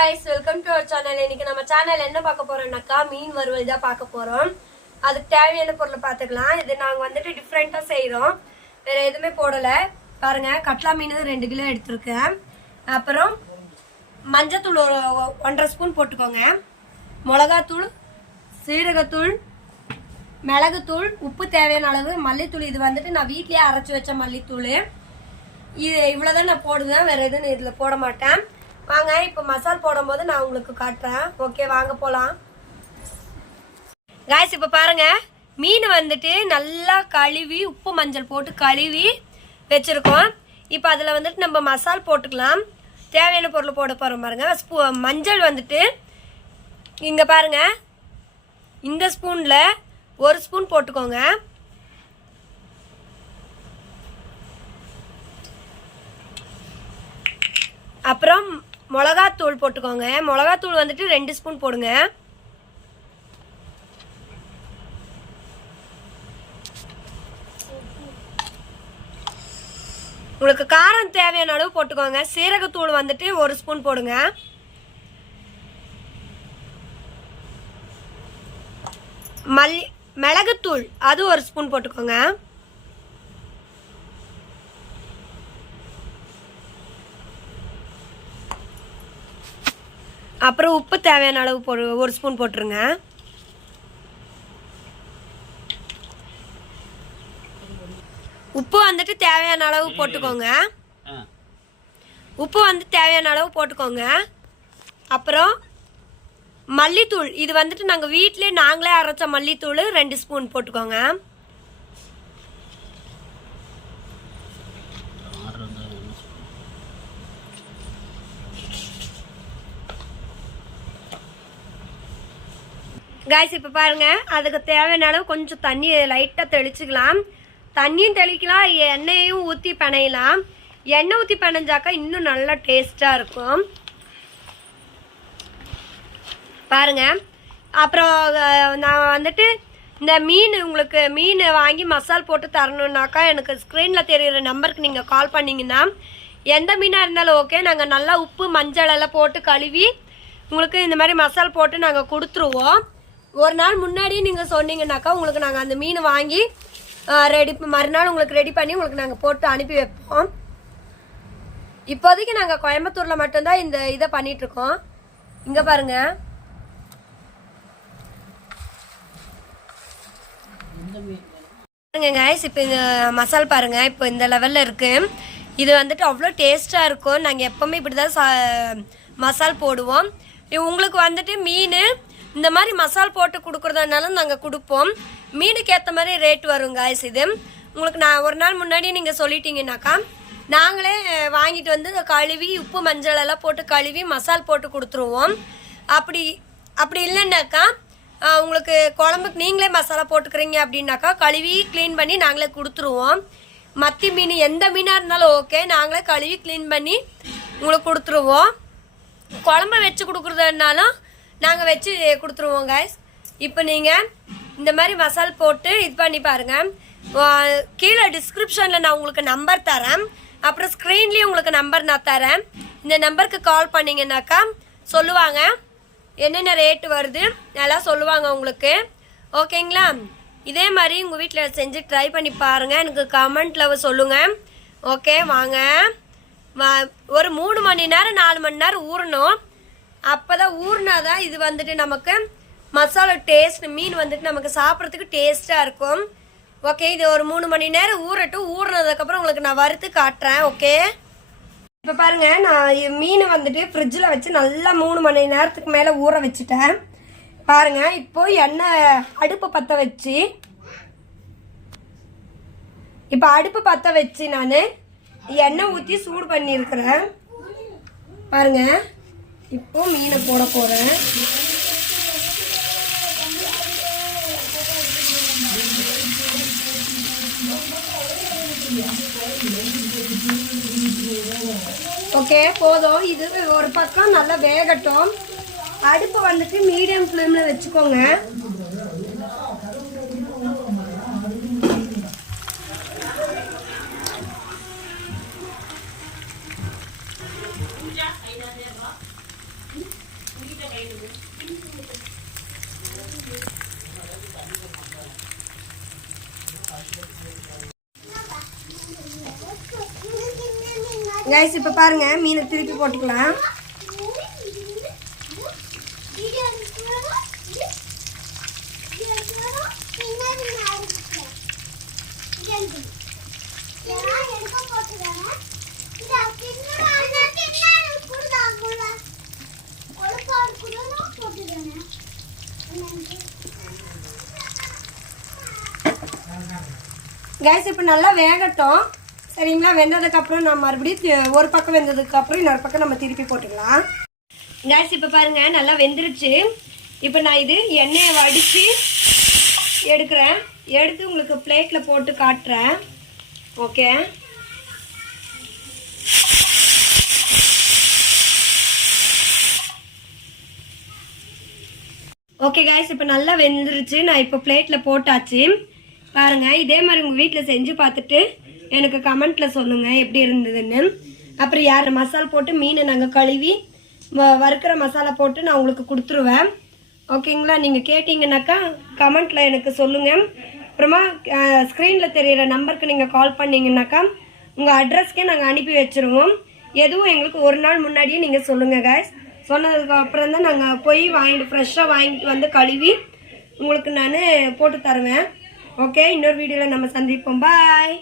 guys welcome to our channel இன்னைக்கு நம்ம channel என்ன பார்க்க போறோம்னாக்கா மீன் வறுவல் தான் பார்க்க போறோம். அதுக்கு தேவையான பொருளை பார்த்துக்கலாம். இது நாங்கள் வந்துட்டு டிஃப்ரெண்ட்டாக செய்கிறோம் வேற எதுவுமே போடலை. பாருங்க கட்லா மீன் ரெண்டு கிலோ எடுத்திருக்கேன். அப்புறம் மஞ்சத்தூள் ஒரு ஒன்றரை ஸ்பூன் போட்டுக்கோங்க. மிளகாத்தூள் சீரகத்தூள் மிளகுத்தூள் உப்பு தேவையான அளவு மல்லித்தூள். இது வந்துட்டு நான் வீட்லேயே அரைச்சி வச்ச மல்லித்தூள். இது இவ்வளோதான் நான் போடுவேன். வேற எதுவும் இதில் போட மாட்டேன். வாங்க இப்போ மசால் போடும்போது நான் உங்களுக்கு காட்டுறேன். ஓகே வாங்க போகலாம் காய்ஸ் இப்போ பாருங்க மீன் வந்துட்டு நல்லா கழுவி உப்பு மஞ்சள் போட்டு கழுவி வச்சுருக்கோம். இப்போ அதில் வந்துட்டு நம்ம மசால் போட்டுக்கலாம். தேவையான பொருள் போட போகிறோம் பாருங்கள் ஸ்பூ மஞ்சள் வந்துட்டு இங்கே பாருங்கள் இந்த ஸ்பூனில் ஒரு ஸ்பூன் போட்டுக்கோங்க. அப்புறம் மிளகாத்தூள் போட்டுக்கோங்க. மிளகாத்தூள் வந்துட்டு ரெண்டு ஸ்பூன் போடுங்க. உங்களுக்கு காரம் தேவையான அளவு போட்டுக்கோங்க. சீரகத்தூள் வந்துட்டு ஒரு ஸ்பூன் போடுங்க. மல்லி மிளகுத்தூள் அது ஒரு ஸ்பூன் போட்டுக்கோங்க. அப்புறம் உப்பு தேவையான அளவு போடு ஒரு ஸ்பூன் போட்டுருங்க. உப்பு வந்துட்டு தேவையான அளவு போட்டுக்கோங்க. உப்பு வந்து தேவையான அளவு போட்டுக்கோங்க. அப்புறம் மல்லித்தூள் இது வந்துட்டு நாங்கள் வீட்டிலே நாங்களே அரைச்ச மல்லித்தூள் ரெண்டு ஸ்பூன் போட்டுக்கோங்க. காய்ஸ் இப்போ பாருங்கள் அதுக்கு தேவையான அளவு கொஞ்சம் தண்ணி லைட்டாக தெளிச்சுக்கலாம். தண்ணியும் தெளிக்கலாம் எண்ணெயும் ஊற்றி பிணையலாம். எண்ணெய் ஊற்றி பிணைஞ்சாக்கா இன்னும் நல்லா டேஸ்ட்டாக இருக்கும். பாருங்கள் அப்புறம் நான் வந்துட்டு இந்த மீன் உங்களுக்கு மீன் வாங்கி மசால் போட்டு தரணுன்னாக்கா எனக்கு ஸ்க்ரீனில் தெரிகிற நம்பருக்கு நீங்கள் கால் பண்ணிங்கன்னா எந்த மீனாக இருந்தாலும் ஓகே நாங்கள் நல்லா உப்பு மஞ்சள் எல்லாம் போட்டு கழுவி உங்களுக்கு இந்த மாதிரி மசால் போட்டு நாங்கள் கொடுத்துருவோம். ஒரு நாள் முன்னாடியே நீங்கள் சொன்னீங்கன்னாக்கா உங்களுக்கு நாங்கள் அந்த மீன் வாங்கி ரெடி மறுநாள் உங்களுக்கு ரெடி பண்ணி உங்களுக்கு நாங்கள் போட்டு அனுப்பி வைப்போம். இப்போதைக்கு நாங்கள் கோயம்புத்தூரில் மட்டும்தான் இந்த இதை பண்ணிகிட்ருக்கோம் இங்கே பாருங்கள் பாருங்க கைஸ் இப்போ இந்த மசால் பாருங்க இப்போ இந்த லெவலில் இருக்கு. இது வந்துட்டு அவ்வளோ டேஸ்ட்டாக இருக்கும். நாங்கள் எப்போவுமே இப்படி தான் சா மசால் போடுவோம். உங்களுக்கு வந்துட்டு மீன் இந்த மாதிரி மசால் போட்டு கொடுக்குறதுனாலும் நாங்கள் கொடுப்போம். மீனுக்கு ஏற்ற மாதிரி ரேட் வரும் காய்ஸ் இது. உங்களுக்கு நான் ஒரு நாள் முன்னாடி நீங்கள் சொல்லிட்டீங்கன்னாக்கா நாங்களே வாங்கிட்டு வந்து கழுவி உப்பு மஞ்சள் எல்லாம் போட்டு கழுவி மசால் போட்டு கொடுத்துருவோம். அப்படி அப்படி இல்லைன்னாக்கா உங்களுக்கு குழம்புக்கு நீங்களே மசாலா போட்டுக்கிறீங்க அப்படின்னாக்கா கழுவி க்ளீன் பண்ணி நாங்களே கொடுத்துருவோம். மத்தி மீன் எந்த மீனாக இருந்தாலும் ஓகே நாங்களே கழுவி க்ளீன் பண்ணி உங்களுக்கு கொடுத்துருவோம். குழம்ப வச்சு கொடுக்குறதுனாலும் நாங்கள் வச்சு கொடுத்துருவோம் கைஸ் இப்போ நீங்கள் இந்த மாதிரி மசால் போட்டு இது பண்ணி பாருங்கள் கீழே டிஸ்கிரிப்ஷனில் நான் உங்களுக்கு நம்பர் தரேன். அப்புறம் ஸ்க்ரீன்லேயும் உங்களுக்கு நம்பர் நான் தரேன். இந்த நம்பருக்கு கால் பண்ணீங்கன்னாக்கா சொல்லுவாங்க. என்னென்ன ரேட்டு வருது? எல்லாம் சொல்லுவாங்க உங்களுக்கு. ஓகேங்களா? இதே மாதிரி உங்கள் வீட்டில் செஞ்சு ட்ரை பண்ணி பாருங்கள் எனக்கு கமெண்ட்டில் சொல்லுங்கள் ஓகே வாங்க. வா- ஒரு மூணு மணி நேரம் நாலு மணி நேரம் ஊறணும். அப்போ தான் ஊறினாதான் இது வந்துட்டு நமக்கு மசாலா டேஸ்ட் மீன் வந்துட்டு நமக்கு சாப்பிட்றதுக்கு டேஸ்ட்டாக இருக்கும். ஓகே இது ஒரு மூணு மணி நேரம் ஊறட்டும். ஊறினதுக்கப்புறம் உங்களுக்கு நான் வறுத்து காட்டுறேன் ஓகே இப்போ பாருங்க நான் மீன் வந்துட்டு ஃப்ரிட்ஜில் வச்சு நல்லா மூணு மணி நேரத்துக்கு மேலே ஊற வச்சுட்டேன். பாருங்க இப்போ எண்ணெய் அடுப்பு பற்ற வச்சு இப்போ அடுப்பு பற்ற வச்சு நான் எண்ணெய் ஊற்றி சூடு பண்ணியிருக்கிறேன். பாருங்க. இப்போ மீனை போட போகிறேன் ஓகே போதும். இது ஒரு பக்கம் நல்லா வேகட்டும். அடுப்பு வந்துட்டு மீடியம் ஃப்ளேமில் வச்சுக்கோங்க. கைஸ் இப்போ பாருங்கள் மீனை திருப்பி போட்டுக்கலாம். கேஸ் இப்போ நல்லா வேகட்டும். சரிங்களா? வெந்ததுக்கப்புறம் நான் மறுபடியும் ஒரு பக்கம் வெந்ததுக்கப்புறம் இன்னொரு பக்கம் நம்ம திருப்பி போட்டுக்கலாம். கேஸ் இப்போ பாருங்கள் நல்லா வெந்துருச்சு. இப்போ நான் இது எண்ணெயை வடித்து எடுக்கிறேன். எடுத்து உங்களுக்கு பிளேட்டில் போட்டு காட்டுறேன். ஓகே ஓகே காய்ஸ் இப்போ நல்லா வெந்துருச்சு. நான் இப்போ பிளேட்டில் போட்டாச்சு. பாருங்க இதே மாதிரி உங்கள் வீட்டில் செஞ்சு பார்த்துட்டு எனக்கு கமெண்ட்டில் சொல்லுங்கள் எப்படி இருந்ததுன்னு. அப்புறம் யார் மசால் போட்டு மீனை நாங்கள் கழுவி வ- வறுக்கிற மசாலா போட்டு நான் உங்களுக்கு கொடுத்துருவேன். ஓகேங்களா? நீங்கள் கேட்டிங்கனாக்கா கமெண்ட்டில் எனக்கு சொல்லுங்கள் அப்புறமா ஸ்க்ரீனில் தெரியிற நம்பருக்கு நீங்கள் கால் பண்ணீங்கன்னாக்கா உங்கள் அட்ரஸ்க்கே நாங்கள் அனுப்பி வச்சுருவோம். எதுவும் எங்களுக்கு ஒரு நாள் முன்னாடியே நீங்கள் சொல்லுங்கள் கேஸ் சொன்னதுக்கு அப்புறம் தான் நாங்கள் போய் வாங்கிட்டு ஃப்ரெஷ்ஷாக வாங்கிட்டு வந்து கழுவி உங்களுக்கு நான் போட்டு தருவேன். ஓகே இன்னொரு வீடியோவில் நம்ம சந்திப்போம். பாய்